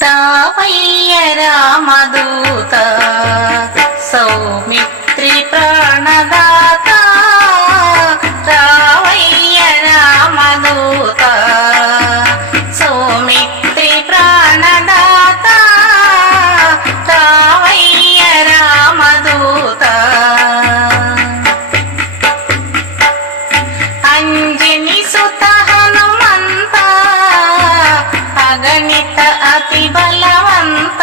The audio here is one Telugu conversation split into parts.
తాపయ్య రామదూత సౌమిత్ర అతి బలవంత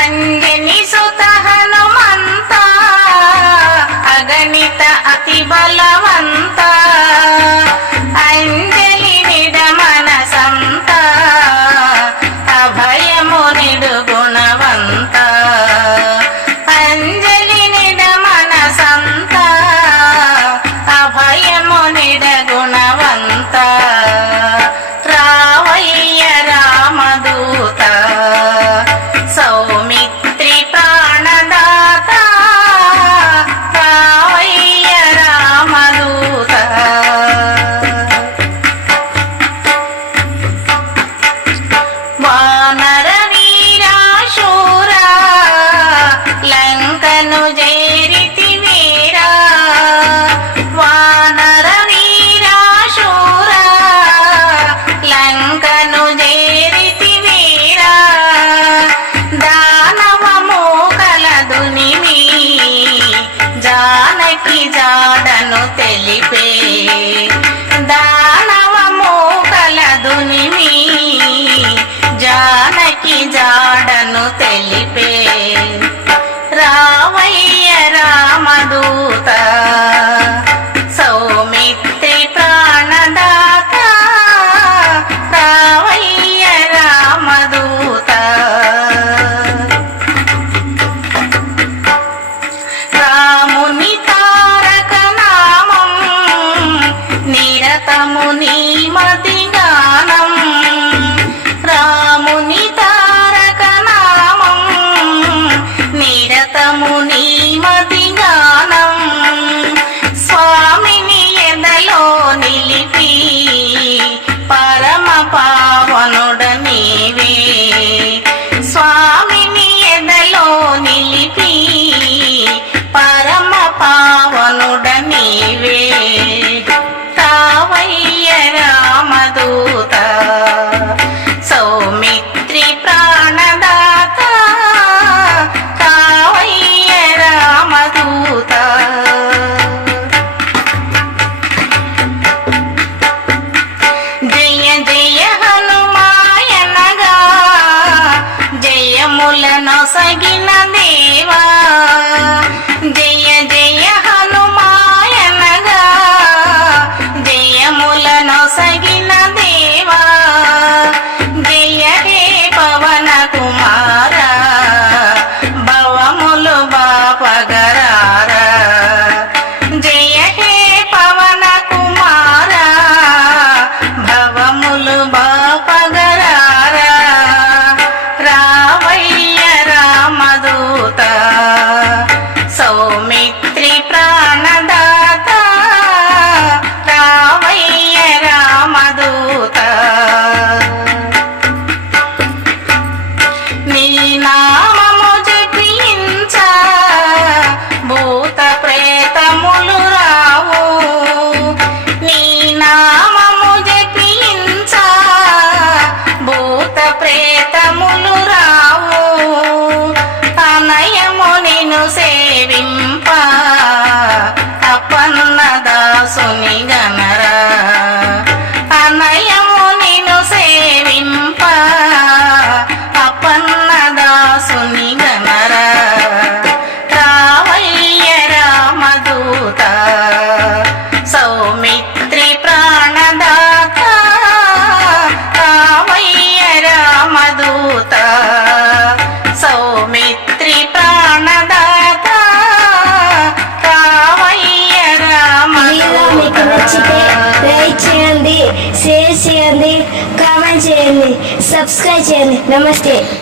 అంజని సుత హనుమంత అగణిత అతి బలవంత అంజలి నిడ మనసంత అభయము నిడు గుణవంత అంజలి నిడ మనసంత అభయము నిడ Felipe, da. సబ్స్క్రైబ్ చేయండి నమస్తే